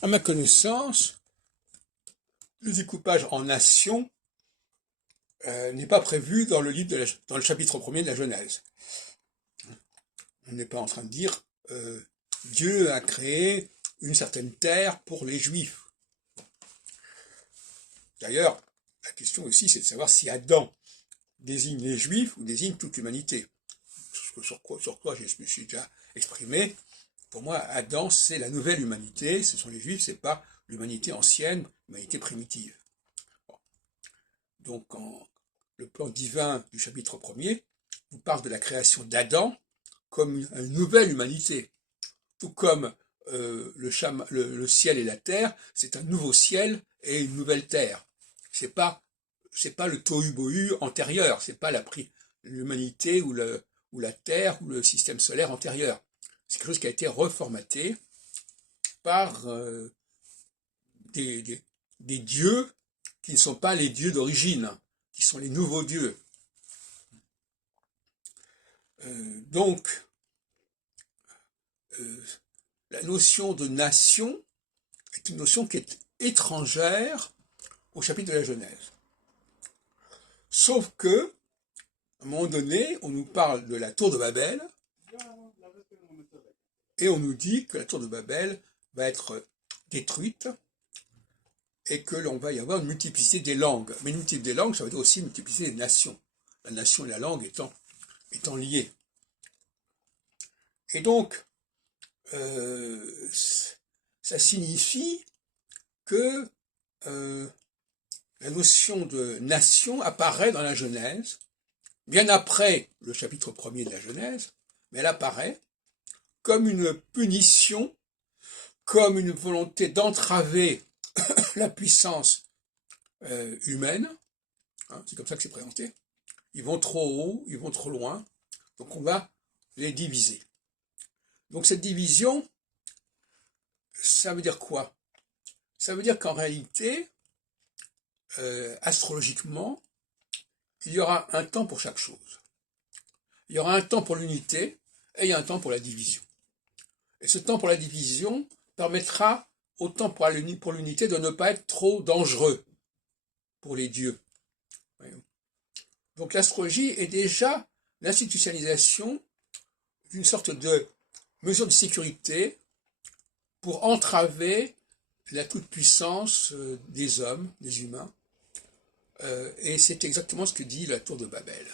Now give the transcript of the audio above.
À ma connaissance, le découpage en nations n'est pas prévu dans le livre dans le chapitre 1er de la Genèse. On n'est pas en train de dire Dieu a créé une certaine terre pour les Juifs. D'ailleurs, la question aussi, c'est de savoir si Adam désigne les Juifs ou désigne toute l'humanité. Sur quoi je me suis déjà exprimé. Pour moi, Adam, c'est la nouvelle humanité, ce sont les Juifs, c'est pas l'humanité ancienne, l'humanité primitive. Bon. Donc, le plan divin du chapitre 1er vous parle de la création d'Adam comme une nouvelle humanité. Tout comme le ciel et la terre, c'est un nouveau ciel et une nouvelle terre. C'est pas le tohu-bohu antérieur, c'est pas l'humanité ou la terre ou le système solaire antérieur. C'est quelque chose qui a été reformaté par des dieux qui ne sont pas les dieux d'origine, qui sont les nouveaux dieux. Donc, la notion de nation est une notion qui est étrangère au chapitre de la Genèse. Sauf que, à un moment donné, on nous parle de la tour de Babel, et on nous dit que la tour de Babel va être détruite, et que l'on va y avoir une multiplicité des langues. Mais une multiplicité des langues, ça veut dire aussi une multiplicité des nations. La nation et la langue étant liées. Et donc, ça signifie que la notion de nation apparaît dans la Genèse, bien après le chapitre 1er de la Genèse, mais elle apparaît comme une punition, comme une volonté d'entraver la puissance humaine, hein, c'est comme ça que c'est présenté. Ils vont trop haut, ils vont trop loin, donc on va les diviser. Donc cette division, ça veut dire quoi? Ça veut dire qu'en réalité, astrologiquement, il y aura un temps pour chaque chose. Il y aura un temps pour l'unité et il y a un temps pour la division. Et ce temps pour la division permettra au temps pour l'unité de ne pas être trop dangereux pour les dieux. Donc l'astrologie est déjà l'institutionnalisation d'une sorte de mesure de sécurité pour entraver la toute-puissance des hommes, des humains. Et c'est exactement ce que dit la tour de Babel.